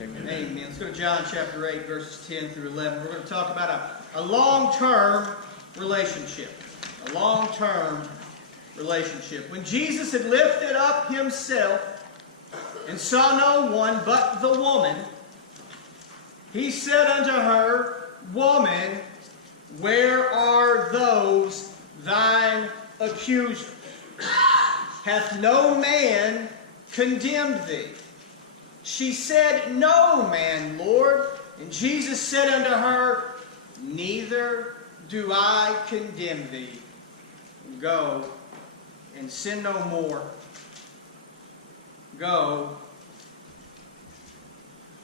Amen. Amen. Amen. Let's go to John chapter 8, verses 10 through 11. We're going to talk about a long-term relationship. A long-term relationship. When Jesus had lifted up himself and saw no one but the woman, he said unto her, Woman, where are those thine accusers? Hath no man condemned thee? She said, No man, Lord. And Jesus said unto her, Neither do I condemn thee. Go and sin no more. Go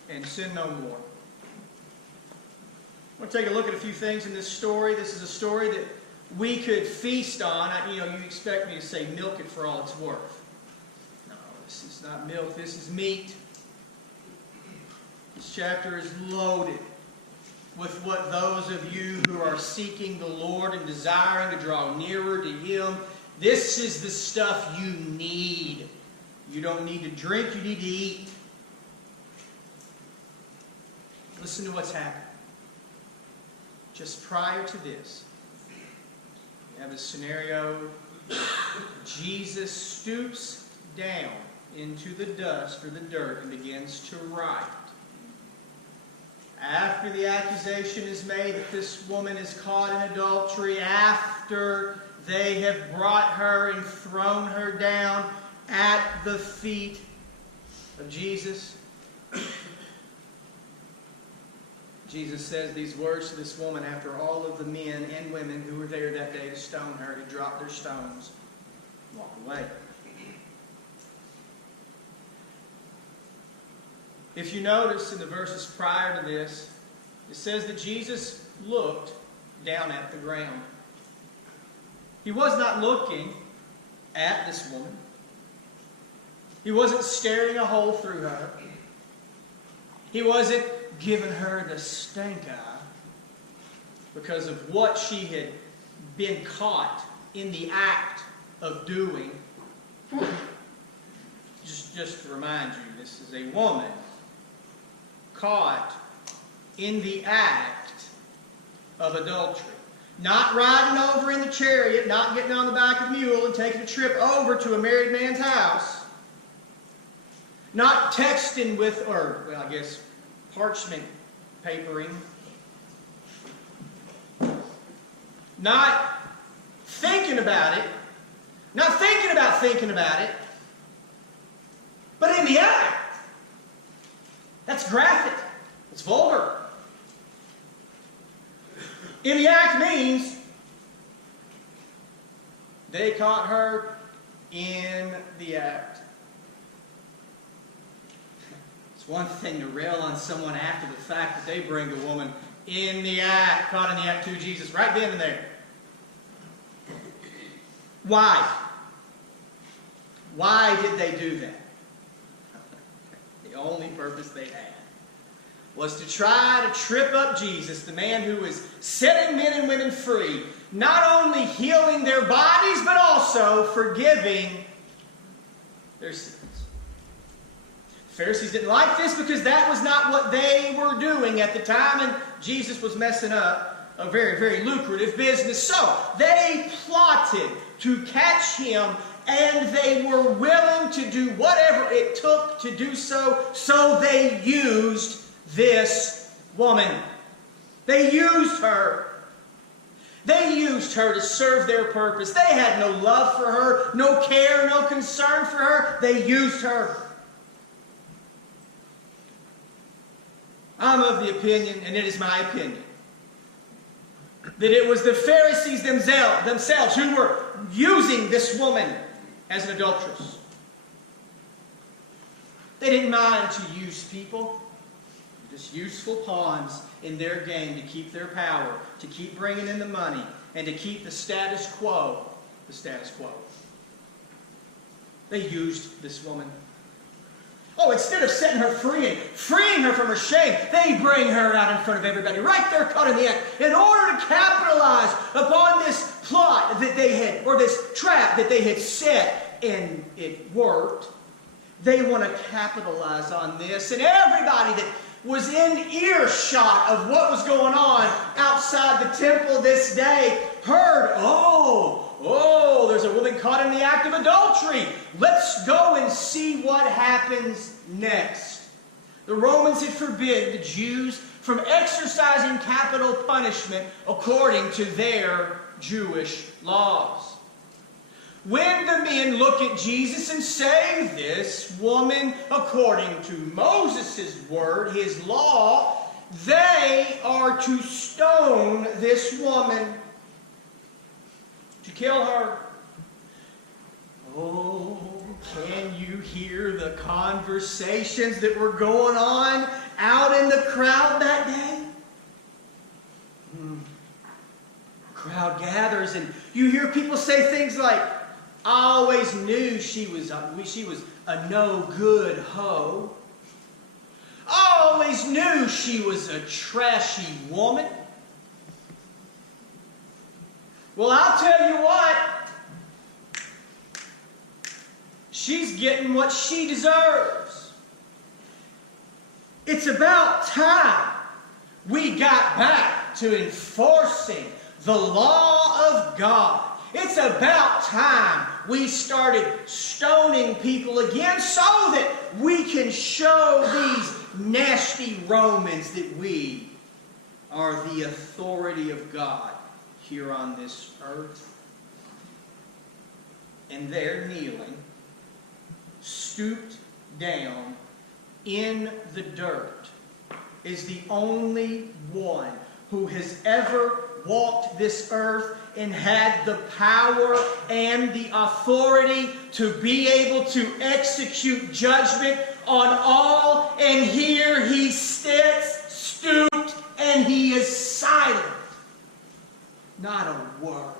and sin no more. I want to take a look at a few things in this story. This is a story that we could feast on. You expect me to say milk it for all it's worth. No, this is not milk. This is meat. This chapter is loaded with what those of you who are seeking the Lord and desiring to draw nearer to Him, this is the stuff you need. You don't need to drink, you need to eat. Listen to what's happened. Just prior to this, you have a scenario. Jesus stoops down into the dust or the dirt and begins to write. After the accusation is made that this woman is caught in adultery, after they have brought her and thrown her down at the feet of Jesus, Jesus says these words to this woman after all of the men and women who were there that day to stone her, to drop their stones, walk away. If you notice in the verses prior to this, it says that Jesus looked down at the ground. He was not looking at this woman. He wasn't staring a hole through her. He wasn't giving her the stink eye because of what she had been caught in the act of doing. Just to remind you, this is a woman caught in the act of adultery. Not riding over in the chariot, not getting on the back of the mule and taking a trip over to a married man's house. Not texting with, parchment papering. Not thinking about it. Not thinking about it. But in the act. That's graphic. It's vulgar. In the act means they caught her in the act. It's one thing to rail on someone after the fact that they bring the woman in the act, caught in the act to Jesus, right then and there. Why? Why did they do that? The only purpose they had was to try to trip up Jesus, the man who was setting men and women free, not only healing their bodies, but also forgiving their sins. The Pharisees didn't like this because that was not what they were doing at the time, and Jesus was messing up a very, very lucrative business. So they plotted to catch him, and they were willing to do whatever it took to do so. So they used this woman. They used her. They used her to serve their purpose. They had no love for her, no care, no concern for her. They used her. I'm of the opinion, and it is my opinion, that it was the Pharisees themselves who were using this woman as an adulteress. They didn't mind to use people. Just useful pawns in their game to keep their power, to keep bringing in the money, and to keep the status quo the status quo. They used this woman. Oh, instead of setting her free and freeing her from her shame, they bring her out in front of everybody, right there caught in the act, in order to capitalize upon this plot that they had, or this trap that they had set, and it worked. They want to capitalize on this. And everybody that was in earshot of what was going on outside the temple this day heard, oh, there's a woman caught in the act of adultery. Let's go and see what happens next. The Romans had forbid the Jews from exercising capital punishment according to their Jewish laws. When the men look at Jesus and say, this woman, according to Moses' word, his law, they are to stone this woman, to kill her. Oh, can you hear the conversations that were going on out in the crowd that day? Crowd gathers and you hear people say things like, I always knew she was a no good hoe. I always knew she was a trashy woman. Well, I'll tell you what. She's getting what she deserves. It's about time we got back to enforcing the law of God. It's about time we started stoning people again so that we can show these nasty Romans that we are the authority of God here on this earth. And there kneeling, stooped down in the dirt, is the only one who has ever walked this earth and had the power and the authority to be able to execute judgment on all. And here he sits, stooped, and he is silent. Not a word.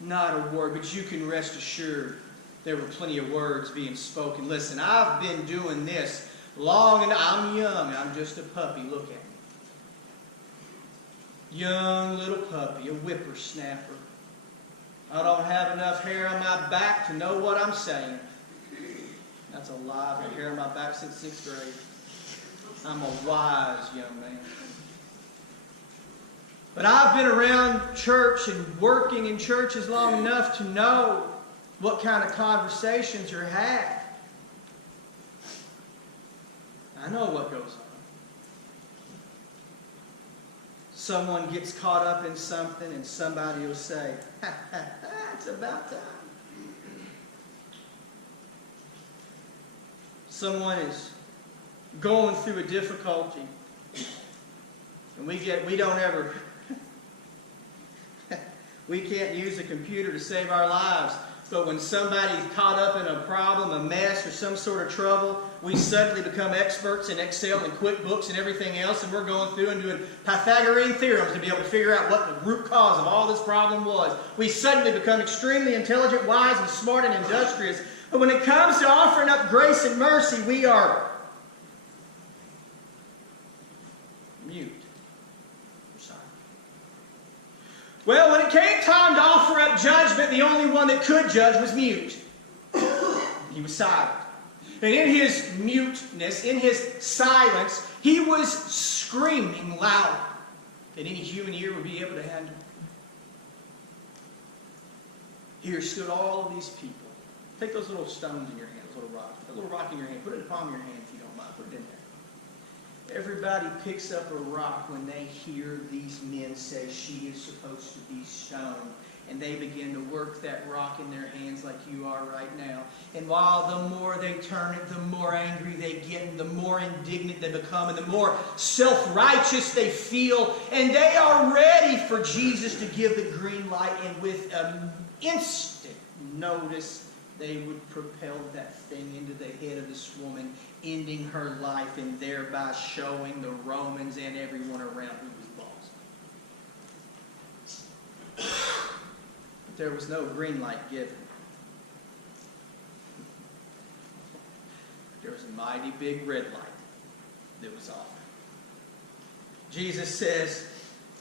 Not a word. But you can rest assured there were plenty of words being spoken. Listen, I've been doing this long, and I'm young. I'm just a puppy. Look at me. Young little puppy, a whippersnapper. I don't have enough hair on my back to know what I'm saying. That's a lie. I've had hair on my back since 6th grade. I'm a wise young man. But I've been around church and working in churches long enough to know what kind of conversations are had. I know what goes on. Someone gets caught up in something and somebody will say, it's about time. Someone is going through a difficulty and we don't ever, we can't use a computer to save our lives. But when somebody's caught up in a problem, a mess, or some sort of trouble, we suddenly become experts in Excel and QuickBooks and everything else, and we're going through and doing Pythagorean theorems to be able to figure out what the root cause of all this problem was. We suddenly become extremely intelligent, wise, and smart, and industrious. But when it comes to offering up grace and mercy, we are mute. Well, when it came time to offer up judgment, the only one that could judge was mute. He was silent. And in his muteness, in his silence, he was screaming louder than any human ear would be able to handle. Here stood all of these people. Take those little stones in your hand, those little rocks. That little rock in your hand. Put it in the palm of your hand if you don't mind. Put it in there. Everybody picks up a rock when they hear these men say she is supposed to be stoned. And they begin to work that rock in their hands like you are right now. And while the more they turn it, the more angry they get, and the more indignant they become, and the more self-righteous they feel. And they are ready for Jesus to give the green light. And with an instant notice, they would propel that thing into the head of this woman, ending her life and thereby showing the Romans and everyone around who was lost. But there was no green light given. There was a mighty big red light that was on. Jesus says,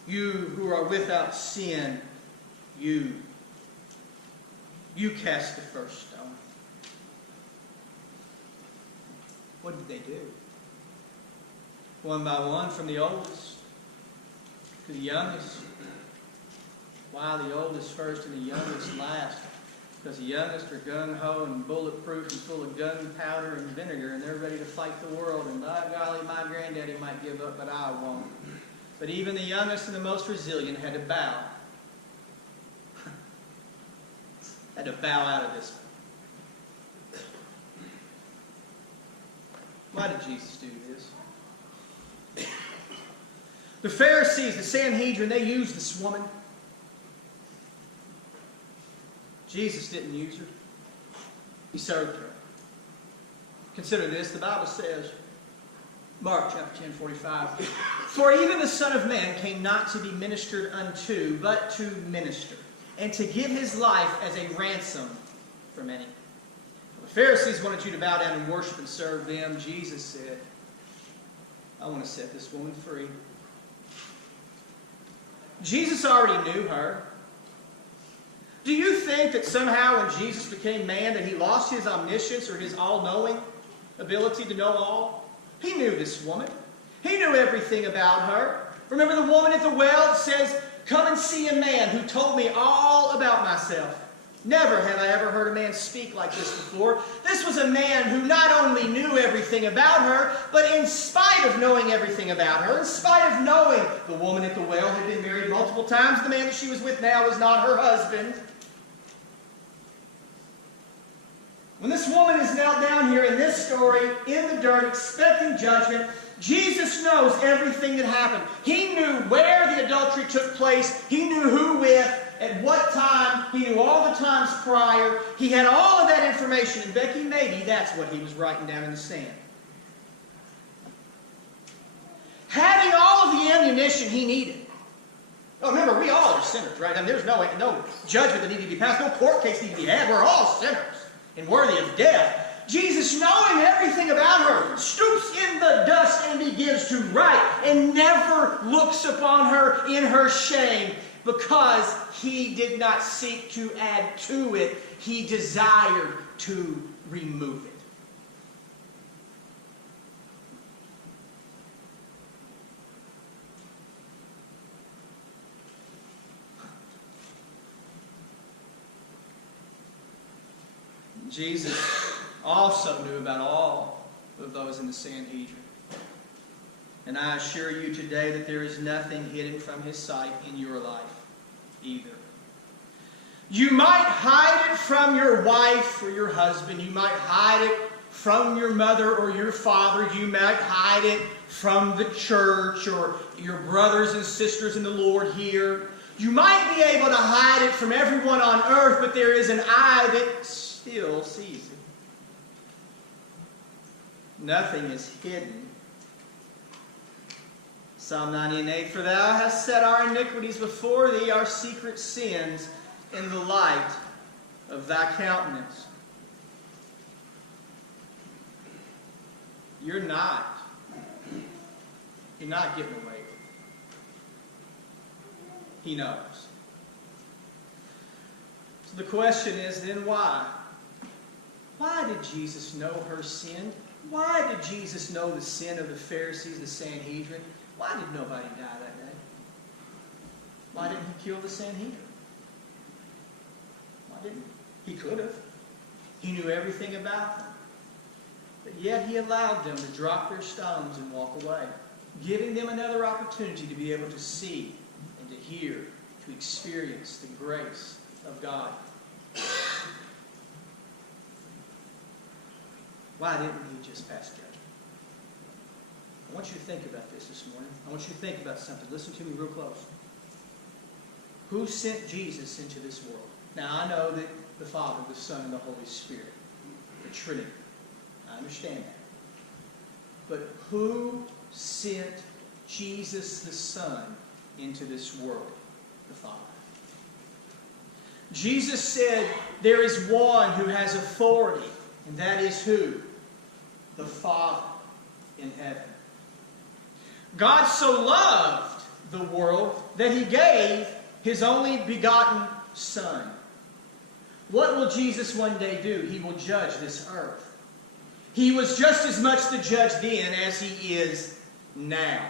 you who are without sin, you cast the first stone. What did they do? One by one, from the oldest to the youngest. Why the oldest first and the youngest last? Because the youngest are gung-ho and bulletproof and full of gunpowder and vinegar, and they're ready to fight the world. And by golly, my granddaddy might give up, but I won't. But even the youngest and the most resilient had to bow. Had to bow out of this. Why did Jesus do this? The Pharisees, the Sanhedrin, they used this woman. Jesus didn't use her. He served her. Consider this. The Bible says, Mark chapter 10:45, "For even the Son of Man came not to be ministered unto, but to minister, and to give his life as a ransom for many." The Pharisees wanted you to bow down and worship and serve them. Jesus said, I want to set this woman free. Jesus already knew her. Do you think that somehow when Jesus became man that he lost his omniscience or his all-knowing ability to know all? He knew this woman. He knew everything about her. Remember the woman at the well that says, "Come and see a man who told me all about myself." Never have I ever heard a man speak like this before. This was a man who not only knew everything about her, but in spite of knowing everything about her, in spite of knowing the woman at the well had been married multiple times, the man that she was with now was not her husband. When this woman is knelt down here in this story, in the dirt, expecting judgment, Jesus knows everything that happened. He knew where the adultery took place. He knew who with, at what time. He knew all the times prior. He had all of that information. And Becky, maybe that's what he was writing down in the sand. Having all of the ammunition he needed. Oh, remember, we all are sinners, right? I mean, there's no judgment that needed to be passed. No court case needed to be had. We're all sinners and worthy of death. Jesus, knowing everything about her, stoops in the dust and begins to write and never looks upon her in her shame because he did not seek to add to it. He desired to remove it. Jesus also knew about all of those in the Sanhedrin. And I assure you today that there is nothing hidden from his sight in your life either. You might hide it from your wife or your husband. You might hide it from your mother or your father. You might hide it from the church or your brothers and sisters in the Lord here. You might be able to hide it from everyone on earth, but there is an eye that still sees it. Nothing is hidden. Psalm 98, "For thou hast set our iniquities before thee, our secret sins, in the light of thy countenance." You're not getting away with it. He knows. So the question is then why? Why did Jesus know her sin? Why did Jesus know the sin of the Pharisees, the Sanhedrin? Why did nobody die that day? Why didn't he kill the Sanhedrin? Why didn't he? He could have. He knew everything about them. But yet he allowed them to drop their stones and walk away, giving them another opportunity to be able to see and to hear, to experience the grace of God. Why didn't he just pass judgment? I want you to think about this morning. I want you to think about something. Listen to me real close. Who sent Jesus into this world? Now, I know that the Father, the Son, and the Holy Spirit, the Trinity. I understand that. But who sent Jesus the Son into this world? The Father. Jesus said there is one who has authority, and that is who? The Father in heaven. God so loved the world that he gave his only begotten Son. What will Jesus one day do? He will judge this earth. He was just as much the judge then as he is now.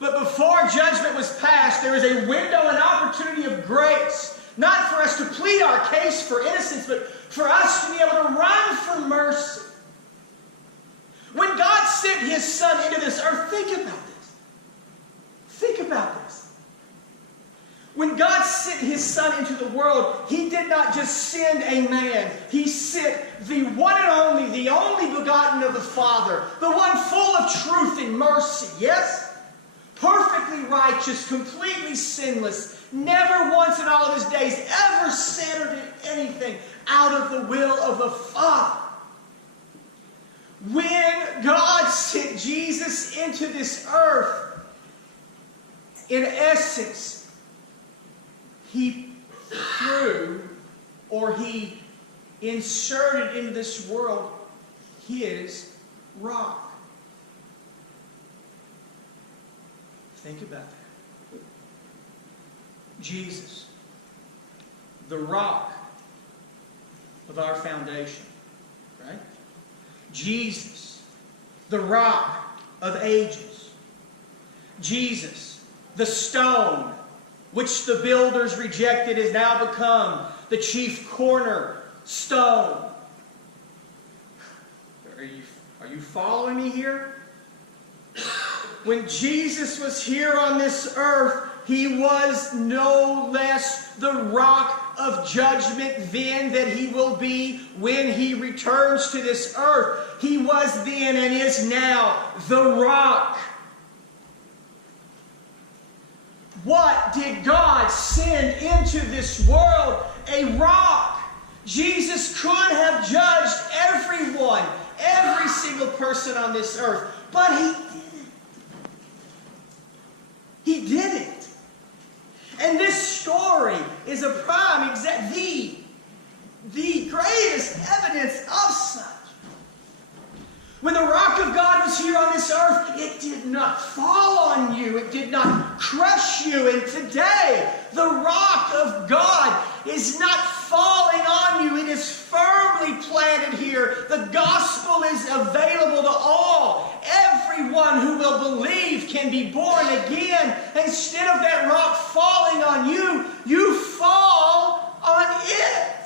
But before judgment was passed, there is a window and opportunity of grace, not for us to plead our case for innocence, but for us to be able to run for mercy. When God sent His Son into this earth, think about this. Think about this. When God sent His Son into the world, He did not just send a man. He sent the one and the only begotten of the Father, the one full of truth and mercy. Yes? Perfectly righteous, completely sinless, never once in all of His days ever said or did anything out of the will of the Father. When God sent Jesus into this earth, in essence, He threw or He inserted into this world His rock. Think about that. Jesus, the rock of our foundation, right? Jesus, the rock of ages. Jesus, the stone which the builders rejected, has now become the chief cornerstone. Are you following me here? When Jesus was here on this earth, He was no less the rock of judgment then than He will be when He returns to this earth. He was then and is now the rock. What did God send into this world? A rock. Jesus could have judged everyone, every single person on this earth, but He didn't. He didn't. And this story is a prime example, the greatest evidence of such. When the rock of God was here on this earth, it did not fall on you. It did not crush you. And today, the rock of God is not falling on you. It is firmly planted here. The gospel is available to all. Everyone who will believe can be born again. Instead of that rock falling on you, you fall on it.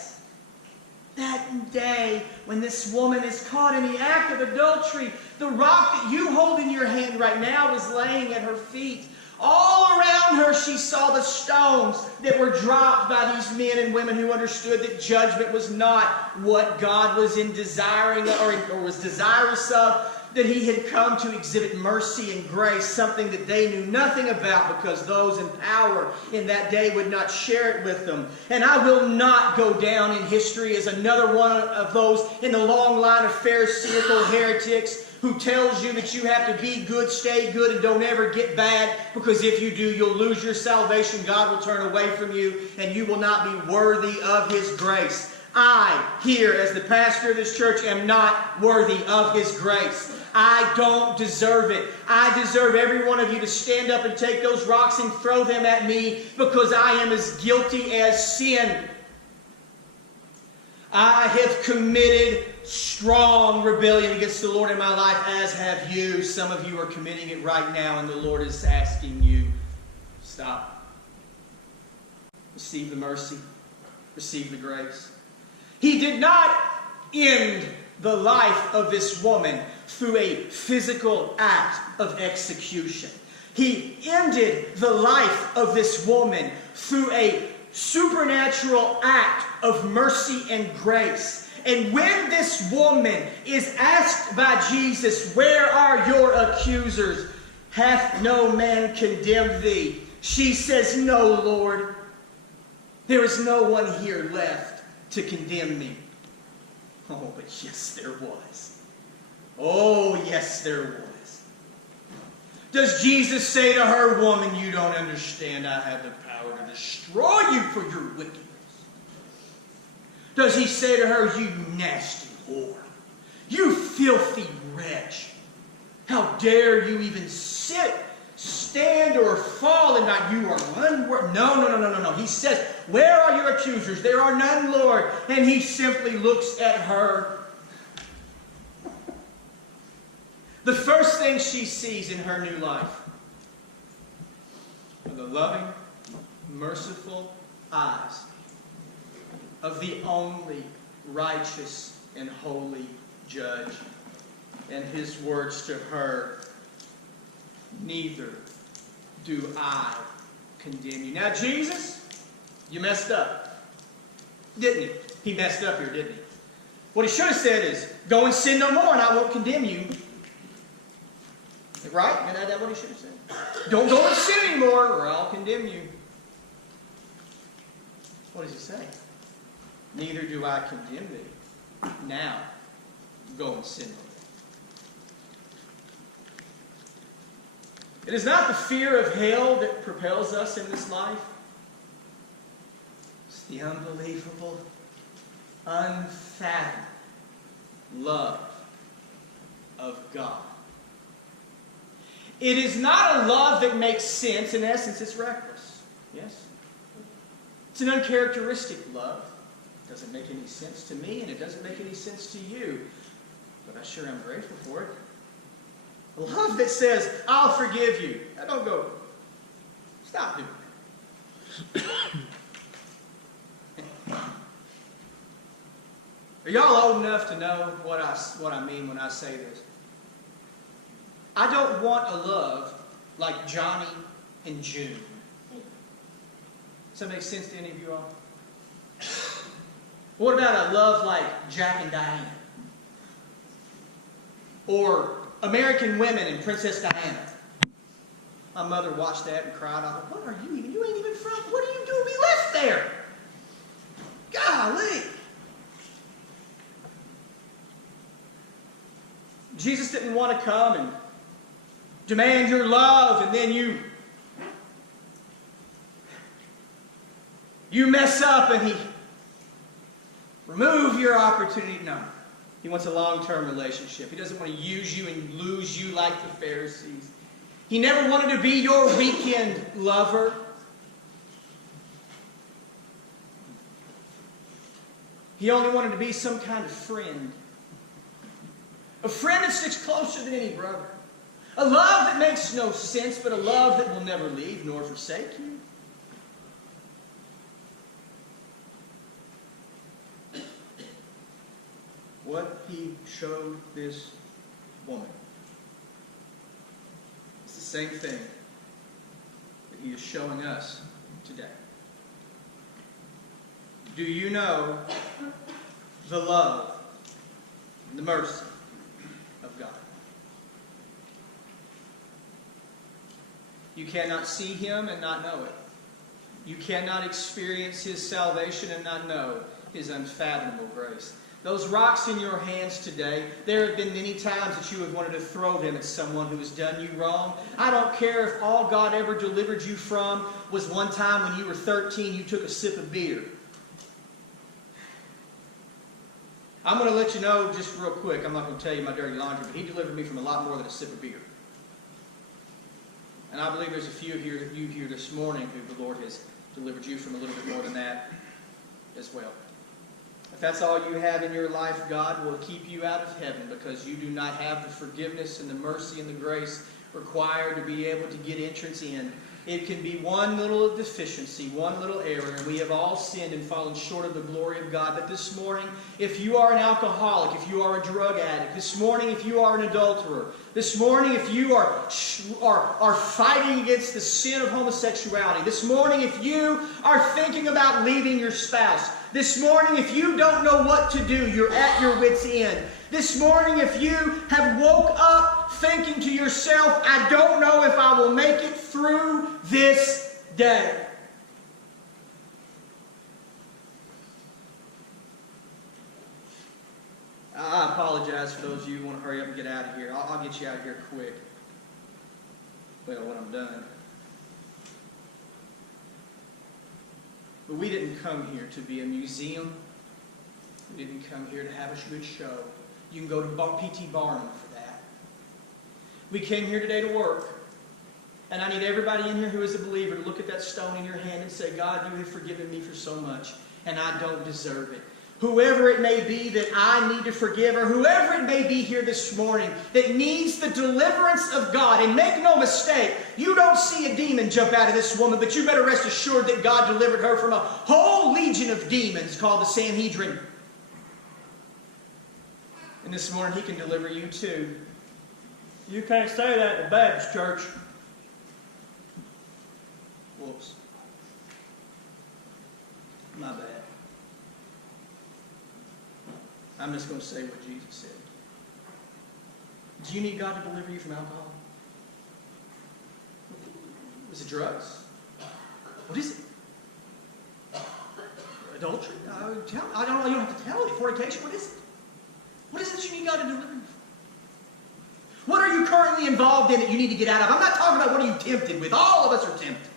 That day when this woman is caught in the act of adultery, the rock that you hold in your hand right now was laying at her feet. All around her she saw the stones that were dropped by these men and women who understood that judgment was not what God was desiring or was desirous of, that He had come to exhibit mercy and grace, something that they knew nothing about because those in power in that day would not share it with them. And I will not go down in history as another one of those in the long line of Pharisaical heretics who tells you that you have to be good, stay good, and don't ever get bad, because if you do, you'll lose your salvation. God will turn away from you, and you will not be worthy of His grace. I, here as the pastor of this church, am not worthy of His grace. I don't deserve it. I deserve every one of you to stand up and take those rocks and throw them at me, because I am as guilty as sin. I have committed strong rebellion against the Lord in my life, as have you. Some of you are committing it right now, and the Lord is asking you, stop. Receive the mercy. Receive the grace. He did not end the life of this woman through a physical act of execution. He ended the life of this woman through a supernatural act of mercy and grace. And when this woman is asked by Jesus, "Where are your accusers? Hath no man condemned thee?" she says, "No, Lord. There is no one here left to condemn me." Oh, but yes, there was. Oh, yes, there was. Does Jesus say to her, "Woman, you don't understand. I have the power to destroy you for your wickedness"? Does He say to her, "You nasty whore, you filthy wretch, how dare you even sit, stand, or fall in that you are unworthy"? No. He says, "Where are your accusers? There are none, Lord." And He simply looks at her the first thing she sees in her new life are the loving, merciful eyes of the only righteous and holy judge. And his words to her, neither do I condemn you. Now, Jesus, you messed up, didn't he? He messed up here, didn't he? What he should have said is, go and sin no more and I won't condemn you. Right? And that's what he should have said. Don't go and sin anymore or I'll condemn you. What does he say? Neither do I condemn thee. Now, go and sin no more. It is not the fear of hell that propels us in this life. It's the unbelievable, unfathomed love of God. It is not a love that makes sense. In essence, it's reckless. Yes? It's an uncharacteristic love. It doesn't make any sense to me, and it doesn't make any sense to you. But I sure am grateful for it. A love that says, I'll forgive you. Now don't go, stop doing that. Are y'all old enough to know what I mean when I say this? I don't want a love like Johnny and June. Does that make sense to any of you all? What about a love like Jack and Diane? Or American Women and Princess Diana? My mother watched that and cried. I thought, what are you even? You ain't even from. What are you doing? We left there. Golly. Jesus didn't want to come and demand your love and then you mess up and he remove your opportunity. No. He wants a long-term relationship. He doesn't want to use you and lose you like the Pharisees. He never wanted to be your weekend lover. He only wanted to be some kind of friend. A friend that sticks closer than any brother. A love that makes no sense, but a love that will never leave nor forsake you. What he showed this woman is the same thing that he is showing us today. Do you know the love and the mercy of God? You cannot see him and not know it. You cannot experience his salvation and not know his unfathomable grace. Those rocks in your hands today, there have been many times that you have wanted to throw them at someone who has done you wrong. I don't care if all God ever delivered you from was one time when you were 13, you took a sip of beer. I'm going to let you know just real quick, I'm not going to tell you my dirty laundry, but he delivered me from a lot more than a sip of beer. And I believe there's a few of you here this morning who the Lord has delivered you from a little bit more than that as well. If that's all you have in your life, God will keep you out of heaven because you do not have the forgiveness and the mercy and the grace required to be able to get entrance in. It can be one little deficiency, one little error, and we have all sinned and fallen short of the glory of God. But this morning, if you are an alcoholic, if you are a drug addict, this morning if you are an adulterer, this morning if you are fighting against the sin of homosexuality, this morning if you are thinking about leaving your spouse, this morning if you don't know what to do, you're at your wit's end. This morning if you have woke up thinking to yourself, I don't know if I will make it through this day. I apologize for those of you who want to hurry up and get out of here. I'll get you out of here quick. Well, when I'm done. But we didn't come here to be a museum. We didn't come here to have a good show. You can go to P.T. Barnum for that. We came here today to work. And I need everybody in here who is a believer to look at that stone in your hand and say, God, you have forgiven me for so much, and I don't deserve it. whoever it may be that I need to forgive, or whoever it may be here this morning that needs the deliverance of God. And make no mistake, you don't see a demon jump out of this woman, but you better rest assured that God delivered her from a whole legion of demons called the Sanhedrin. And this morning He can deliver you too. You can't say that in the Baptist church. Whoops. My bad. I'm just going to say what Jesus said. Do you need God to deliver you from alcohol? Is it drugs? What is it? Adultery? I don't know. You don't have to tell me. Fornication? What is it? What is it that you need God to deliver you from? What are you currently involved in that you need to get out of? I'm not talking about what are you tempted with. All of us are tempted.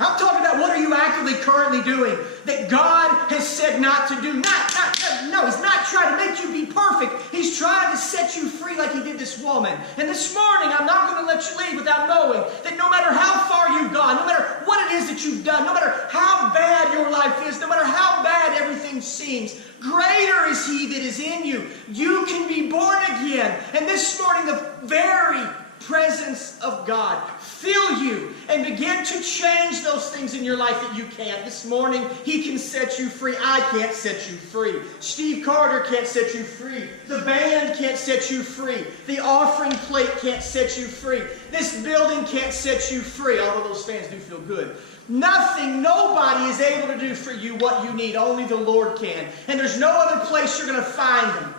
I'm talking about what are you actively currently doing that God has said not to do. No, He's not trying to make you be perfect. He's trying to set you free like He did this woman. And this morning, I'm not going to let you leave without knowing that no matter how far you've gone, no matter what it is that you've done, no matter how bad your life is, no matter how bad everything seems, greater is He that is in you. You can be born again. And this morning, the very presence of God fill you and begin to change those things in your life that you can't. This morning, He can set you free. I can't set you free. Steve Carter can't set you free. The band can't set you free. The offering plate can't set you free. This building can't set you free, although those fans do feel good. Nothing, nobody is able to do for you what you need. Only the Lord can. And there's no other place you're going to find Him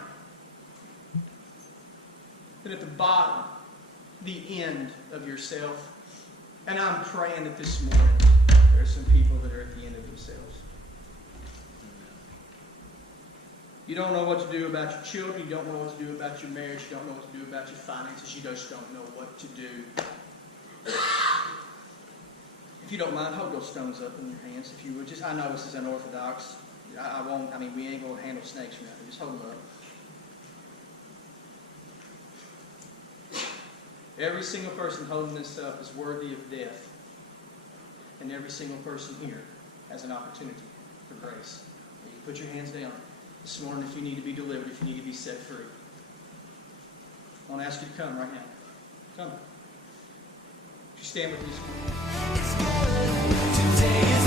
than at the bottom, the end of yourself. And I'm praying that this morning there are some people that are at the end of themselves. You don't know what to do about your children. You don't know what to do about your marriage. You don't know what to do about your finances. You just don't know what to do. If you don't mind, hold those stones up in your hands. If you would, I know this is unorthodox. We ain't going to handle snakes from that. Just hold them up. Every single person holding this up is worthy of death. And every single person here has an opportunity for grace. You can put your hands down this morning if you need to be delivered, if you need to be set free. I want to ask you to come right now. Come. Would you stand with me this morning?